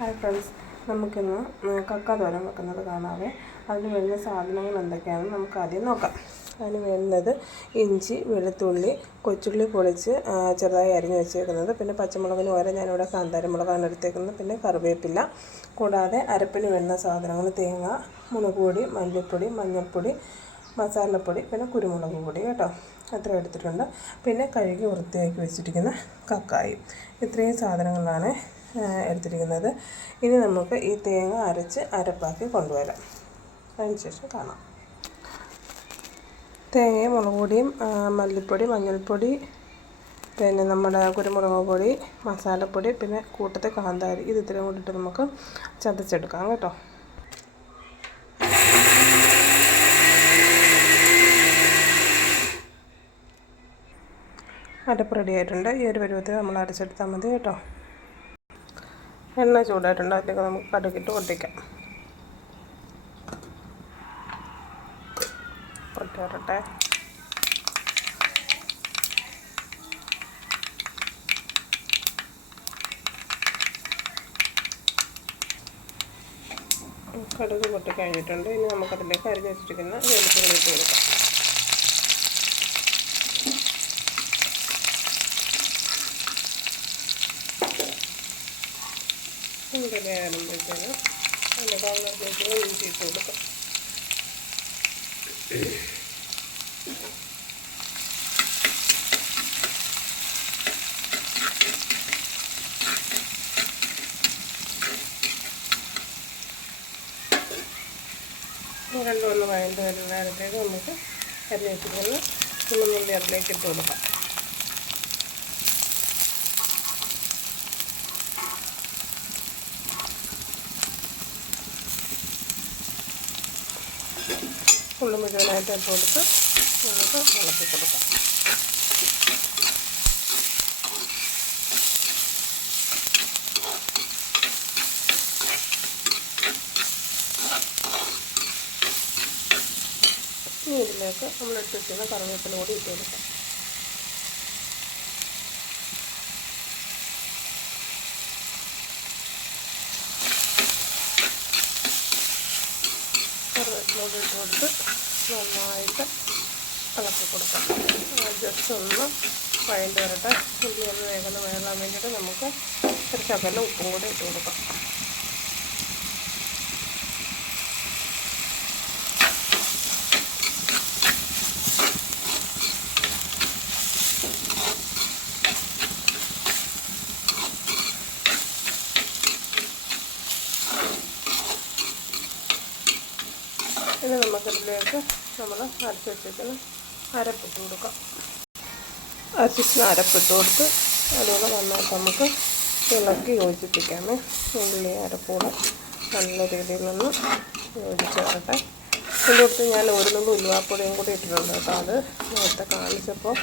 Hi friends, നമുക്കിന്ന് കക്ക തോരൻ വെക്കുന്നത് കാണാവേ. അതിന് വേണ്ട സാധനങ്ങൾ എന്തൊക്കെയാണെന്ന് നമുക്ക് ആദ്യം നോക്കാം. അതിന് വേണ്ടുന്നത് ഇഞ്ചി, വെളുത്തുള്ളി, കൊച്ചുള്ളി പൊളിച്ച് ചെറുതായി അരിഞ്ഞ് വെച്ചേക്കുന്നത്, പിന്നെ പച്ചമുളകിന് പകരം ഞാനിവിടെ കാന്താരിമുളകാണ് എടുത്തേക്കുന്നത്, പിന്നെ കറിവേപ്പില, കൂടാതെ അരപ്പിന് വേണ്ട സാധനങ്ങൾ തേങ്ങ, മുളക് പൊടി, മല്ലിപ്പൊടി, മഞ്ഞൾപ്പൊടി, മസാലപ്പൊടി, പിന്നെ കുരുമുളക് പൊടി കേട്ടോ, അത്ര എടുത്തിട്ടുണ്ട്. പിന്നെ കഴുകി വൃത്തിയാക്കി വെച്ചിരിക്കുന്ന കക്കായും. ഇത്രയും സാധനങ്ങളാണ് എടുത്തിരിക്കുന്നത്. ഇനി നമുക്ക് ഈ തേങ്ങ അരച്ച് അരപ്പാക്കി കൊണ്ടുവരാം. അതിനുശേഷം കാണാം. തേങ്ങയും മുളക് പൊടിയും മല്ലിപ്പൊടി, മഞ്ഞൾപ്പൊടി, പിന്നെ നമ്മുടെ കുരുമുളക് പൊടി, മസാലപ്പൊടി, പിന്നെ കൂട്ടത്തിൽ കാന്താരി, ഇത് ഇത്രയും കൂടിയിട്ട് നമുക്ക് ചതച്ചെടുക്കാം കേട്ടോ. അരപ്പ് റെഡി ആയിട്ടുണ്ട്. ഈ ഒരു പരുവത്തിൽ നമ്മൾ അരച്ചെടുത്താൽ മതി കേട്ടോ. എണ്ണ ചൂടായിട്ടുണ്ട്, അതിലേക്ക് നമുക്ക് കടുകിട്ട് പൊട്ടിക്കാം. പൊട്ടി വരട്ടെ. കടുക് പൊട്ടിക്കഴിഞ്ഞിട്ടുണ്ട്. ഇനി നമുക്കതിലേക്ക് അരിഞ്ഞ് വെച്ചിരിക്കുന്ന വെളുത്തുള്ളി ഇട്ട് കൊടുക്കാം. ഇങ്ങനെ ആകുമ്പോഴത്തേന് അതിൻ്റെ പാകത്തേക്ക് ഇഞ്ചി ഇട്ട് കൊടുക്കാം. രണ്ടുമൂന്ന് വഴണ്ട് വരുന്ന നേരത്തേക്ക് നമുക്ക് അരിഞ്ഞ് വെച്ചിരിക്കുന്ന ചുമന്നുള്ളി അതിലേക്ക് ഇട്ട് കൊടുക്കാം. ഉള്ളി മുഴുവനായിട്ട് ഇട്ട് കൊടുത്ത് നമുക്ക് ഇളക്കി കൊടുക്കാം. ഇനി ഇതിലേക്ക് നമ്മൾ ഇട്ട് വെച്ചിരുന്ന കറിവേപ്പില കൂടി ഇട്ട് കൊടുക്കാം. കറിവേപ്പിലോട് ഇട്ട് കൊടുത്ത് നന്നായിട്ട് ഇളക്കി കൊടുക്കാം. ജസ്റ്റ് ഒന്ന് വഴണ്ട് വരട്ടെ. ഉള്ളി ഒന്ന് വേഗം വേകാൻ വേണ്ടിയിട്ട് നമുക്ക് ഒരു ശകലം ഉപ്പും കൂടി ഇട്ട് കൊടുക്കാം. ഇനി നമുക്കിതിലേക്ക് നമ്മൾ അരച്ച് വെച്ചിരിക്കുന്ന അരപ്പിട്ട് കൊടുക്കാം. അരച്ചിട്ട് അരപ്പിട്ട് കൊടുത്ത് അതുപോലെ നന്നായിട്ട് നമുക്ക് ഇളക്കി യോജിപ്പിക്കാമേ. ഉള്ളി അരപ്പൂടെ നല്ല രീതിയിൽ നിന്ന് യോജിച്ച് വരട്ടെ. ഇതിൻ്റെ അടുത്ത് ഞാൻ ഒരു നുള്ളു ഉലുവാപ്പൊടിയും കൂടി ഇട്ടിട്ടുണ്ട് കേട്ടോ. അത് നേരത്തെ കാണിച്ചപ്പോൾ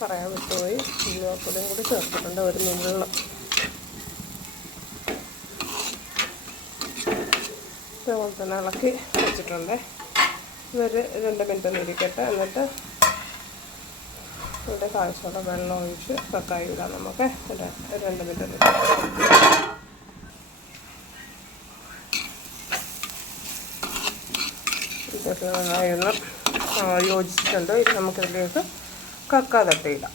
പറയാൻ വിട്ടുപോയി. ഉലുവാപ്പൊടിയും കൂടി ചേർത്തിട്ടുണ്ട്, ഒരു നുള്ളു. ഇതുപോലെ തന്നെ ഇളക്കി വെച്ചിട്ടുണ്ട്. ഇതൊരു 2 മിനിറ്റ് ഒന്ന് ഇരിക്കട്ടെ. എന്നിട്ട് ഇവിടെ ആവശ്യമുള്ള വെള്ളം ഒഴിച്ച് കക്കായി ഇടാം. നമുക്ക് 2 മിനിറ്റ് ഒന്ന് ഇതൊക്കെ നന്നായി ഒന്ന് യോജിച്ചിട്ടുണ്ട്. ഇത് നമുക്കിതിലേക്ക് കക്ക തട്ടിയിടാം.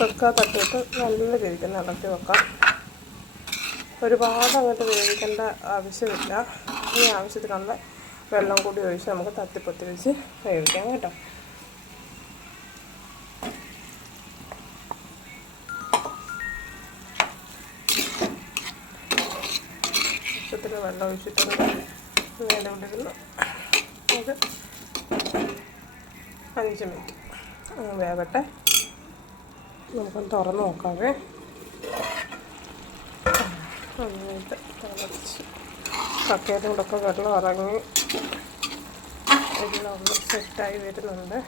കക്ക തട്ടിയിട്ട് നല്ല രീതിക്ക് ഇളക്കി വെക്കാം. ഒരുപാട് അങ്ങോട്ട് വേവിക്കേണ്ട ആവശ്യമില്ല. ഈ ആവശ്യത്തിനുള്ള വെള്ളം കൂടി ഒഴിച്ച് നമുക്ക് തട്ടിപ്പൊത്തി വെച്ച് വേവിക്കാം കേട്ടോ. ആവശ്യത്തിന് വെള്ളം ഒഴിച്ചിട്ടുണ്ട്. നേരെ കൊണ്ടിരുന്നു അത് 5 മിനിറ്റ് വേവട്ടെ. നമുക്കൊന്ന് തുറന്ന് നോക്കാവേ. കക്കയുടെ കൂടെയൊക്കെ വെള്ളം ഇറങ്ങി എല്ലാം ഒന്ന് സെറ്റായി വരുന്നുണ്ട്.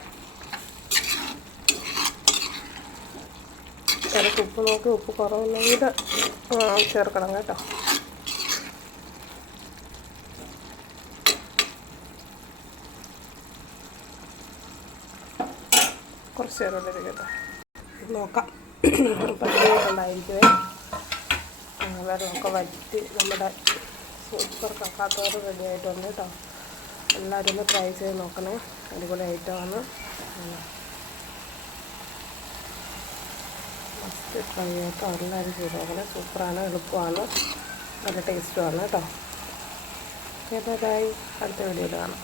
ഇടയ്ക്ക് ഉപ്പ് നോക്കി ഉപ്പ് കുറവുണ്ടെങ്കിൽ ചേർക്കണം കേട്ടോ. കുറച്ച് നേരം ഇരിക്കട്ടെ, നോക്കാം. ഉണ്ടായിരിക്കുമേ. വെള്ളമൊക്കെ വറ്റി നമ്മുടെ സൂപ്പർ കക്കാത്തോറ് റെഡി ആയിട്ടുണ്ട് കേട്ടോ. എല്ലാവരും ഒന്ന് ട്രൈ ചെയ്ത് നോക്കണേ, അടിപൊളി ഐറ്റമാണ്. മസ്റ്റ് ട്രൈ ആയിട്ടോ, എല്ലാവരും ചെയ്ത് നോക്കണേ. സൂപ്പറാണ്, എളുപ്പമാണ്, നല്ല ടേസ്റ്റുമാണ് കേട്ടോ. Okay, bye. അടുത്ത വീഡിയോയിൽ കാണാം.